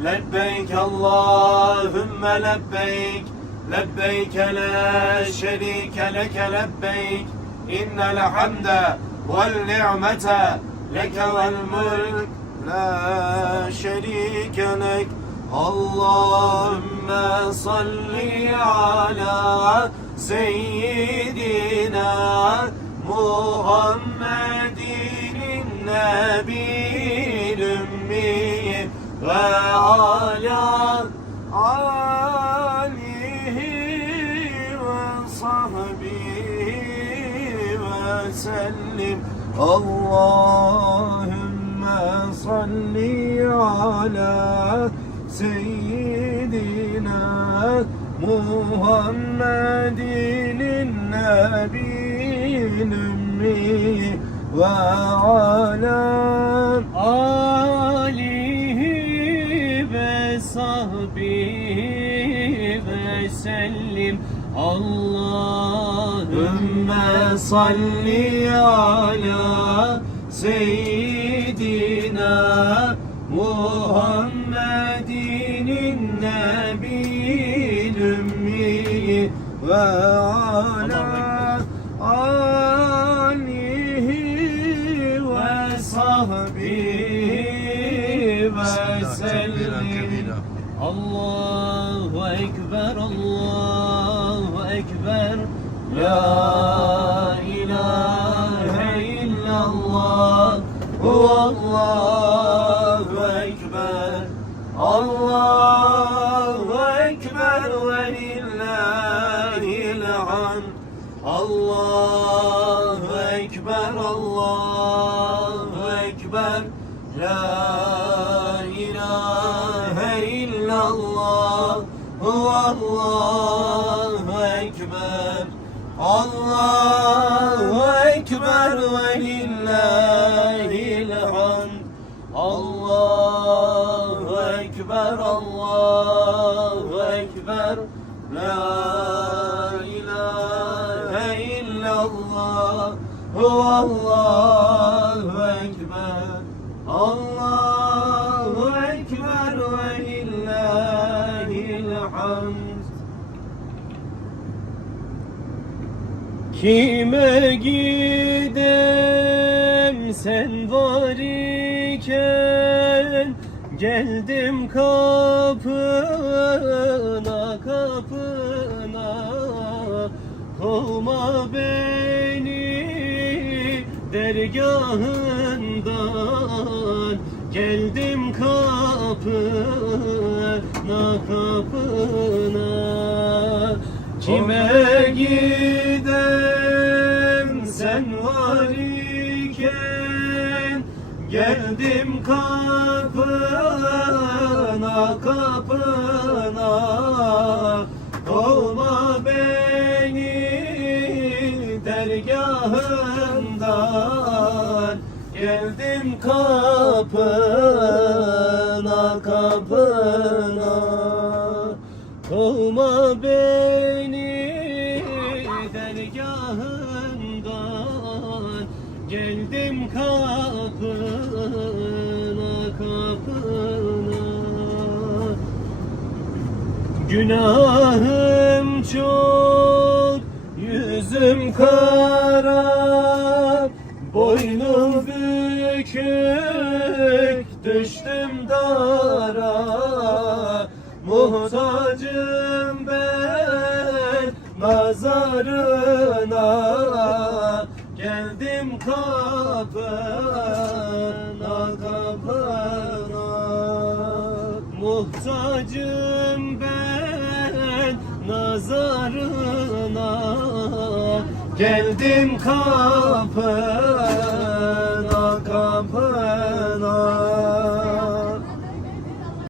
لبيك اللهم لبيك لبيك لا شريك لك لبيك إن الحمد والنعمة لك والملك لا شريك لك اللهم صل على سيدنا محمد النبي الأمي وعلى آله وصحبه وسلم اللهم صل على سيدنا محمد النبي الأمي وعلى آله وصحبه وسلم اللهم صل على سيدنا محمد النبي الأمي وعلى آله وصحبه وسلم الله أكبر الله أكبر لا إله إلا الله هو الله أكبر الله أكبر ولله الحمد الله أكبر الله أكبر لا إله إلا الله هو الله أكبر الله أكبر ولله الحمد الله أكبر الله أكبر لا إله إلا الله هو الله أكبر الله أكبر ولله الحمد. Kime gidem sen var iken geldim kapına kapına kovma beni dergahından geldim kapına kapına kime gidem sen var iken geldim kapına kapına kovma beni dergahından geldim kapına kapına kovma beni dergahından geldim kapına kapına günahım çok yüzüm kara boynum bükük düştüm dara muhtacım ben nazarına geldim kapına kapına muhtacım ben nazarına geldim kapına